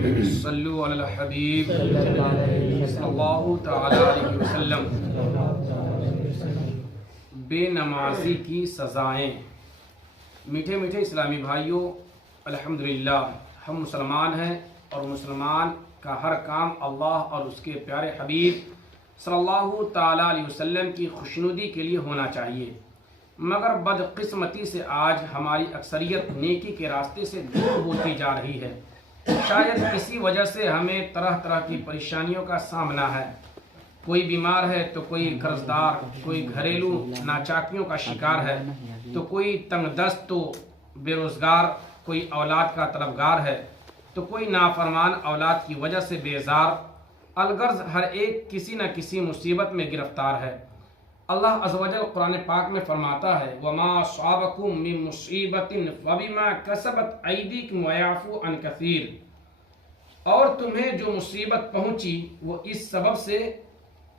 صلو علی الحبیب صلی اللہ تعالی علیہ وسلم۔ بے نمازی کی سزائیں۔ میٹھے میٹھے اسلامی بھائیوں، الحمدللہ ہم مسلمان ہیں اور مسلمان کا ہر کام اللہ اور اس کے پیارے حبیب صلی اللہ تعالی علیہ وسلم کی خوشنودی کے لیے ہونا چاہیے، مگر بدقسمتی سے آج ہماری اکثریت نیکی کے راستے سے دور ہوتی جا رہی ہے۔ شاید اسی وجہ سے ہمیں طرح طرح کی پریشانیوں کا سامنا ہے۔ کوئی بیمار ہے تو کوئی قرض دار، کوئی گھریلو ناچاکیوں کا شکار ہے تو کوئی تنگ دست تو بے روزگار، کوئی اولاد کا طلبگار ہے تو کوئی نافرمان اولاد کی وجہ سے بیزار۔ الغرض ہر ایک کسی نہ کسی مصیبت میں گرفتار ہے۔ اللہ عز و جل قرآن پاک میں فرماتا ہے وَمَا أَصَابَكُم مِّن مُّصِيبَةٍ فَبِمَا كَسَبَتْ أَيْدِيكُمْ وَيَعْفُو عَن كَثِيرٍ، اور تمہیں جو مصیبت پہنچی وہ اس سبب سے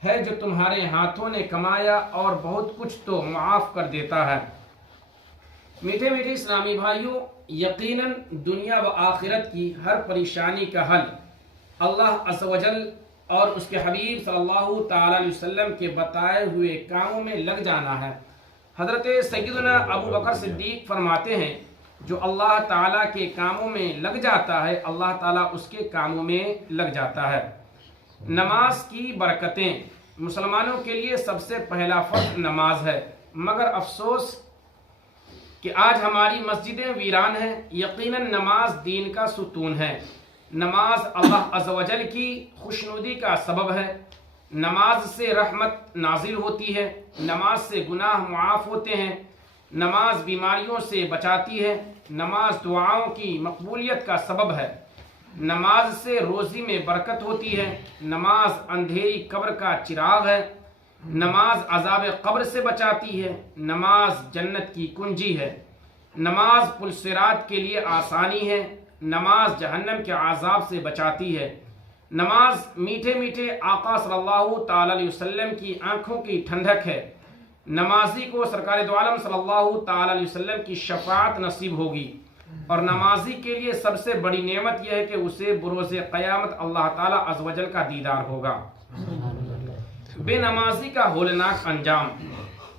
ہے جو تمہارے ہاتھوں نے کمایا، اور بہت کچھ تو معاف کر دیتا ہے۔ میٹھے میٹھے اسلامی بھائیوں، یقیناً دنیا و آخرت کی ہر پریشانی کا حل اللہ عز و جل اور اس کے حبیب صلی اللہ تعالی علیہ وسلم کے بتائے ہوئے کاموں میں لگ جانا ہے۔ حضرت سیدنا ابو بکر صدیق فرماتے ہیں جو اللہ تعالیٰ کے کاموں میں لگ جاتا ہے اللہ تعالیٰ اس کے کاموں میں لگ جاتا ہے۔ نماز کی برکتیں۔ مسلمانوں کے لیے سب سے پہلا فرض نماز ہے، مگر افسوس کہ آج ہماری مسجدیں ویران ہیں۔ یقیناً نماز دین کا ستون ہے۔ نماز اللہ عز و جل کی خوشنودی کا سبب ہے۔ نماز سے رحمت نازل ہوتی ہے، نماز سے گناہ معاف ہوتے ہیں، نماز بیماریوں سے بچاتی ہے، نماز دعاؤں کی مقبولیت کا سبب ہے، نماز سے روزی میں برکت ہوتی ہے، نماز اندھیری قبر کا چراغ ہے، نماز عذاب قبر سے بچاتی ہے، نماز جنت کی کنجی ہے، نماز پل صراط کے لیے آسانی ہے، نماز جہنم کے عذاب سے بچاتی ہے، نماز میٹھے میٹھے آقا صلی اللہ تعالی علیہ وسلم کی آنکھوں کی ٹھنڈک ہے۔ نمازی کو سرکار دو عالم صلی اللہ تعالی علیہ وسلم کی شفاعت نصیب ہوگی، اور نمازی کے لیے سب سے بڑی نعمت یہ ہے کہ اسے بروز قیامت اللہ تعالی عز و جل کا دیدار ہوگا۔ بے نمازی کا ہولناک انجام۔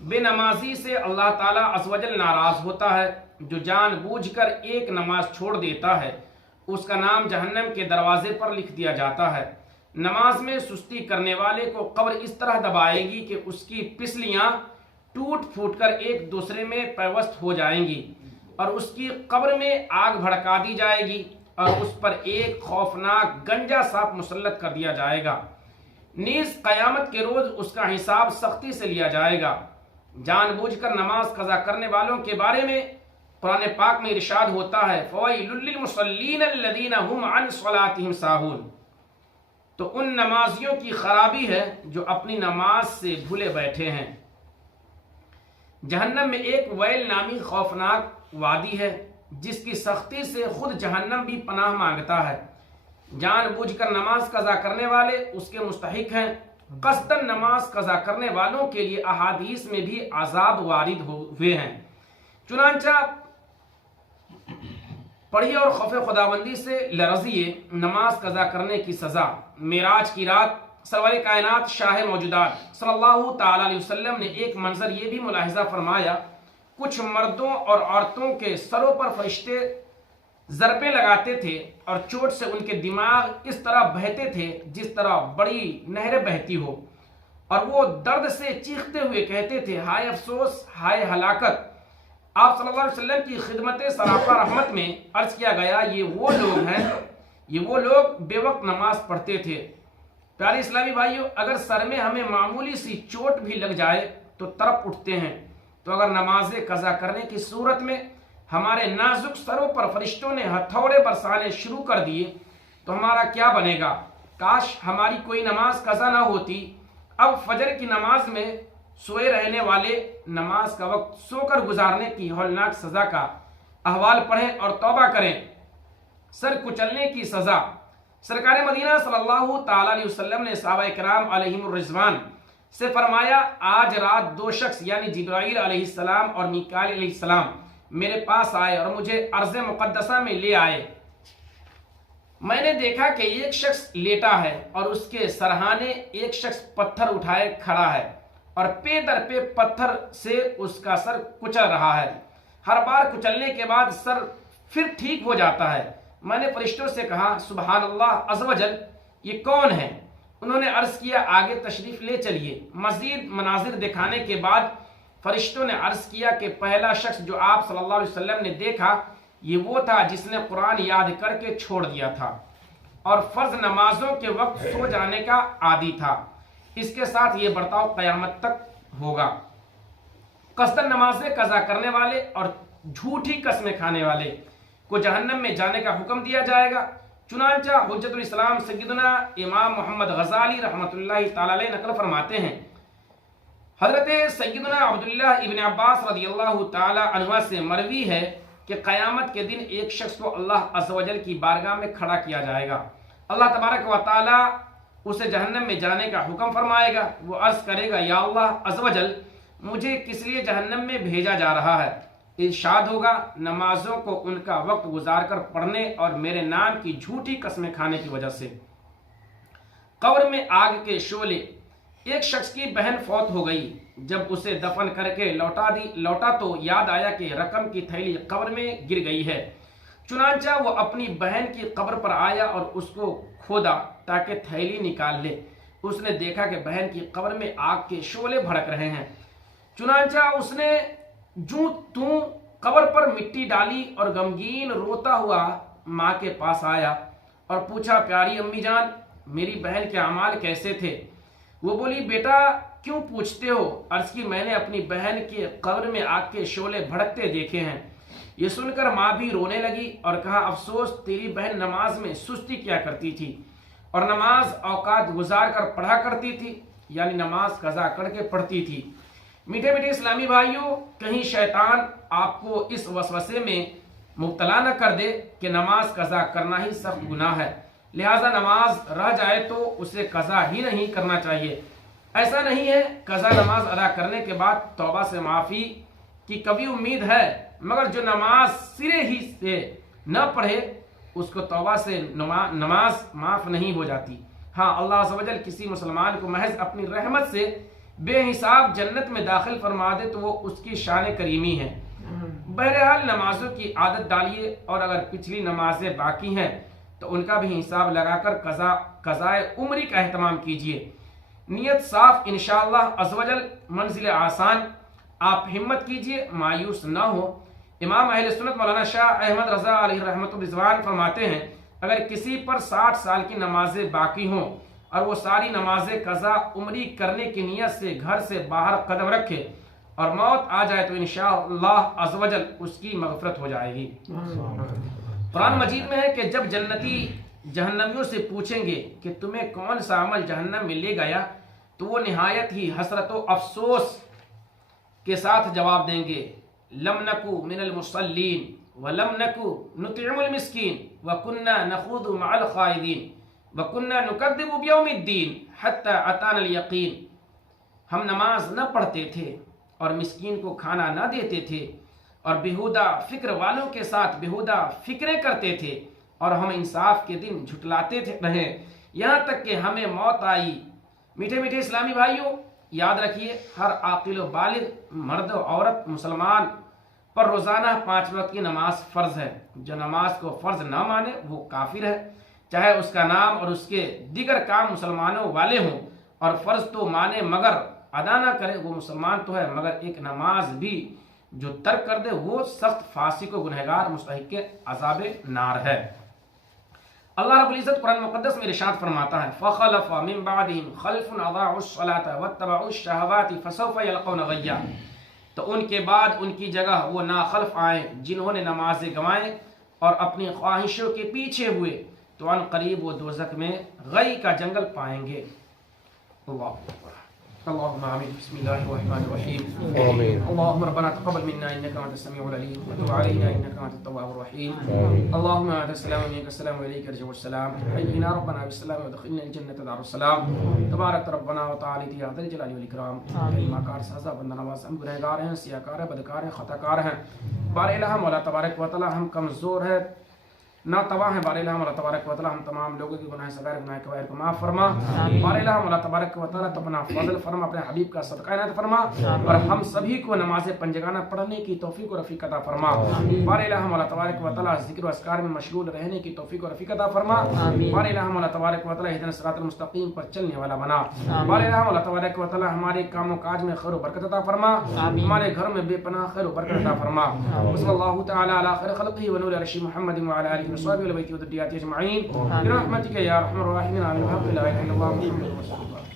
بے نمازی سے اللہ تعالیٰ عز و جل ناراض ہوتا ہے۔ جو جان بوجھ کر ایک نماز چھوڑ دیتا ہے اس کا نام جہنم کے دروازے پر لکھ دیا جاتا ہے۔ نماز میں سستی کرنے والے کو قبر اس طرح دبائے گی کہ اس کی پسلیاں ٹوٹ پھوٹ کر ایک دوسرے میں پیوست ہو جائیں گی، اور اس کی قبر میں آگ بھڑکا دی جائے گی، اور اس پر ایک خوفناک گنجا سانپ مسلط کر دیا جائے گا۔ نیز قیامت کے روز اس کا حساب سختی سے لیا جائے گا۔ جان بوجھ کر نماز قضا کرنے والوں کے بارے میں قرآن پاک میں ارشاد ہوتا ہے فَوَيْلٌ لِّلْمُصَلِّينَ الَّذِينَ هُمْ عَنْ صَلَاتِهِمْ سَاهُونَ، تو ان نمازیوں کی خرابی ہے جو اپنی نماز سے بھولے بیٹھے ہیں۔ جہنم میں ایک ویل نامی خوفناک وادی ہے جس کی سختی سے خود جہنم بھی پناہ مانگتا ہے۔ جان بوجھ کر نماز قضا کرنے والے اس کے مستحق ہیں۔ قصداً نماز قضا کرنے والوں کے لیے احادیث میں بھی عذاب وارد ہوئے ہیں۔ چنانچہ پڑھیے اور خوف خداوندی سے لرزیے۔ نماز قضا کرنے کی سزا۔ معراج کی رات سرور کائنات شاہ موجودات صلی اللہ تعالی علیہ وسلم نے ایک منظر یہ بھی ملاحظہ فرمایا، کچھ مردوں اور عورتوں کے سروں پر فرشتے ضربیں لگاتے تھے اور چوٹ سے ان کے دماغ اس طرح بہتے تھے جس طرح بڑی نہر بہتی ہو، اور وہ درد سے چیختے ہوئے کہتے تھے ہائے افسوس، ہائے ہلاکت۔ آپ صلی اللہ علیہ وسلم کی خدمت سراپا رحمت میں عرض کیا گیا یہ وہ لوگ ہیں، یہ وہ لوگ بے وقت نماز پڑھتے تھے۔ پیارے اسلامی بھائیوں، اگر سر میں ہمیں معمولی سی چوٹ بھی لگ جائے تو تڑپ اٹھتے ہیں، تو اگر نماز قضا کرنے کی صورت میں ہمارے نازک سروں پر فرشتوں نے ہتھوڑے برسانے شروع کر دیے تو ہمارا کیا بنے گا؟ کاش ہماری کوئی نماز قضا نہ ہوتی۔ اب فجر کی نماز میں سوئے رہنے والے نماز کا وقت سو کر گزارنے کی ہولناک سزا کا احوال پڑھیں اور توبہ کریں۔ سر کچلنے کی سزا۔ سرکار مدینہ صلی اللہ تعالی علیہ وسلم نے صحابہ کرام علیہم الرضوان سے فرمایا آج رات دو شخص یعنی جبرائیل علیہ السلام اور میکائیل علیہ السلام میرے پاس آئے اور مجھے ارض مقدسہ میں لے آئے۔ میں نے دیکھا کہ ایک شخص لیٹا ہے اور اس کے سرہانے ایک شخص پتھر اٹھائے کھڑا ہے اور پے در پے پتھر سے اس کا سر کچل رہا ہے۔ ہر بار کچلنے کے بعد سر پھر ٹھیک ہو جاتا ہے۔ میں نے فرشتوں سے کہا سبحان اللہ عز و جل، یہ کون ہے؟ انہوں نے عرض کیا آگے تشریف لے چلیے۔ مزید مناظر دکھانے کے بعد فرشتوں نے عرض کیا کہ پہلا شخص جو آپ صلی اللہ علیہ وسلم نے دیکھا یہ وہ تھا جس نے قرآن یاد کر کے چھوڑ دیا تھا اور فرض نمازوں کے وقت سو جانے کا عادی تھا۔ اس کے ساتھ یہ برتاؤ قیامت تک ہوگا۔ قصدن نمازیں قضا کرنے والے اور جھوٹی قسمیں کھانے والے کو جہنم میں جانے کا حکم دیا جائے گا۔ چنانچہ حجت الاسلام سیدنا امام محمد غزالی رحمۃ اللہ تعالی علیہ نقل فرماتے ہیں، حضرت سیدنا عبداللہ ابن عباس رضی اللہ تعالی عنہ سے مروی ہے کہ قیامت کے دن ایک شخص کو اللہ عز و جل کی بارگاہ میں کھڑا کیا جائے گا۔ اللہ تبارک و تعالی اسے جہنم میں جانے کا حکم فرمائے گا۔ وہ عرض کرے گا یا اللہ عز و جل، مجھے کس لیے جہنم میں بھیجا جا رہا ہے؟ ارشاد ہوگا نمازوں کو ان کا وقت گزار کر پڑھنے اور میرے نام کی جھوٹی قسمیں کھانے کی وجہ سے۔ قبر میں آگ کے شعلے۔ ایک شخص کی بہن فوت ہو گئی، جب اسے دفن کر کے لوٹا تو یاد آیا کہ رقم کی تھیلی قبر میں گر گئی ہے۔ چنانچہ وہ اپنی بہن کی قبر پر آیا اور اس کو کھودا تاکہ تھیلی نکال لے۔ اس نے دیکھا کہ بہن کی قبر میں آگ کے شعلے بھڑک رہے ہیں۔ چنانچہ اس نے جوں توں قبر پر مٹی ڈالی اور غمگین روتا ہوا ماں کے پاس آیا اور پوچھا پیاری امی جان، میری بہن کے اعمال کیسے تھے؟ وہ بولی بیٹا کیوں پوچھتے ہو؟ عرض کی میں نے اپنی بہن کے قبر میں آگ کے شعلے بھڑکتے دیکھے ہیں۔ یہ سن کر ماں بھی رونے لگی اور کہا افسوس تیری بہن نماز میں سستی کیا کرتی تھی اور نماز اوقات گزار کر پڑھا کرتی تھی، یعنی نماز قضا کر کے پڑھتی تھی۔ میٹھے میٹھے اسلامی بھائیوں، کہیں شیطان آپ کو اس وسوسے میں مبتلا نہ کر دے کہ نماز قضا کرنا ہی سخت گناہ ہے، لہٰذا نماز رہ جائے تو اسے قضا ہی نہیں کرنا چاہیے۔ ایسا نہیں ہے، قضا نماز ادا کرنے کے بعد توبہ سے معافی کی کبھی امید ہے، مگر جو نماز سرے ہی سے نہ پڑھے اس کو توبہ سے نماز معاف نہیں ہو جاتی۔ ہاں اللہ عز و جل کسی مسلمان کو محض اپنی رحمت سے بے حساب جنت میں داخل فرما دے تو وہ اس کی شان کریمی ہے۔ بہرحال نمازوں کی عادت ڈالیے اور اگر پچھلی نمازیں باقی ہیں تو ان کا بھی حساب لگا کر قضائے عمری کا اہتمام کیجیے۔ نیت صاف، انشاءاللہ عز و جل منزل آسان۔ آپ ہمت کیجیے، مایوس نہ ہو۔ امام اہل سنت مولانا شاہ احمد رضا علیہ رحمۃ الرضوان فرماتے ہیں اگر کسی پر 60 سال کی نمازیں باقی ہوں اور وہ ساری نمازیں قضا عمری کرنے کی نیت سے گھر سے باہر قدم رکھے اور موت آ جائے تو انشاءاللہ عز و جل اس کی مغفرت ہو جائے گی۔ قرآن مجید میں ہے کہ جب جنتی جہنمیوں سے پوچھیں گے کہ تمہیں کون سا عمل جہنم میں لے گیا تو وہ نہایت ہی حسرت و افسوس کے ساتھ جواب دیں گے لم نکو من المصلین ولم نکو نطعم المسکین وکننا نخوض مع الخائضین وکننا نکذب بیوم الدین حتی اتانا الیقین۔ ہم نماز نہ پڑھتے تھے اور مسکین کو کھانا نہ دیتے تھے اور بیہودہ فکر والوں کے ساتھ بیہودہ فکریں کرتے تھے اور ہم انصاف کے دن جھٹلاتے رہے یہاں تک کہ ہمیں موت آئی۔ میٹھے میٹھے اسلامی بھائیوں، یاد رکھیے ہر عاقل و بالغ مرد و عورت مسلمان پر روزانہ 5 وقت کی نماز فرض ہے۔ جو نماز کو فرض نہ مانے وہ کافر ہے، چاہے اس کا نام اور اس کے دیگر کام مسلمانوں والے ہوں، اور فرض تو مانے مگر ادا نہ کرے وہ مسلمان تو ہے، مگر ایک نماز بھی جو ترک کر دے وہ سخت فاسق و گنہگار مستحق عذاب نار ہے۔ اللہ رب العزت قرآن مقدس میں ارشاد فرماتا ہے فَخَلَفَ مِن بَعْدِهِمْ خَلْفٌ أَضَاعُوا الصَّلَاةَ وَاتَّبَعُوا الشَّهَوَاتِ فَسَوْفَ يَلْقَوْنَ غَيًّا۔ تو ان کے بعد ان کی جگہ وہ ناخلف آئیں جنہوں نے نمازیں گنوائیں اور اپنی خواہشوں کے پیچھے ہوئے تو ان قریب وہ دوزخ میں غی کا جنگل پائیں گے۔ اللہ اکبر، اللهم آمين. بسم الله الرحمن الرحيم. آمين. اللهم ربنا تقبل منا إنك أنت السميع العليم وتب علينا إنك أنت التواب الرحيم. اللهم أنت السلام ومنك السلام وإليك يرجع السلام. حينا ربنا بالسلام وادخلنا الجنة دار السلام. تبارك ربنا وتعالى يا ذا الجلال والإكرام. کلمہ کار سازا بندہ نواز ہم گنہگار ہیں، سیاہ کار ہیں، بدکار ہیں، خطا کار ہیں۔ بار الہ مولا تبارک و تعالی ہم کمزور ہیں، ناتواں ہیں بار الہ اللہ تبارک و تعالی ہم تمام لوگوں کی گناہ صغائر گناہ کبائر کو معاف فرما بار الہ اللہ تبارک و تعالی تو اپنا فضل فرما اپنے حبیب کا صدقہ عنایت فرما اور ہم سبھی کو نماز پنجگانہ پڑھنے کی توفیق و رفیق عطا فرما بار الہ اللہ تبارک و تعالی ذکر و اذکار میں مشغول رہنے کی توفیق و رفیق عطا فرما بار الہ اللہ تبارک و تعالی اهدنا الصراط المستقیم پر چلنے والا بنا بار الہ اللہ تبارک و تعالی ہمارے کام و کاج میں خیر و برکت عطا فرما ہمارے گھر میں بے پناہ خیر و برکت عطا فرما صلی اللہ تعالی علی خیر خلقہ و نور عرش محمد وعلى آلہ وصحبہ والبیت وذریاتہ اجمعین برحمتک یا ارحم الراحمین آمین بحق لا الہ الا اللہ محمد رسول اللہ.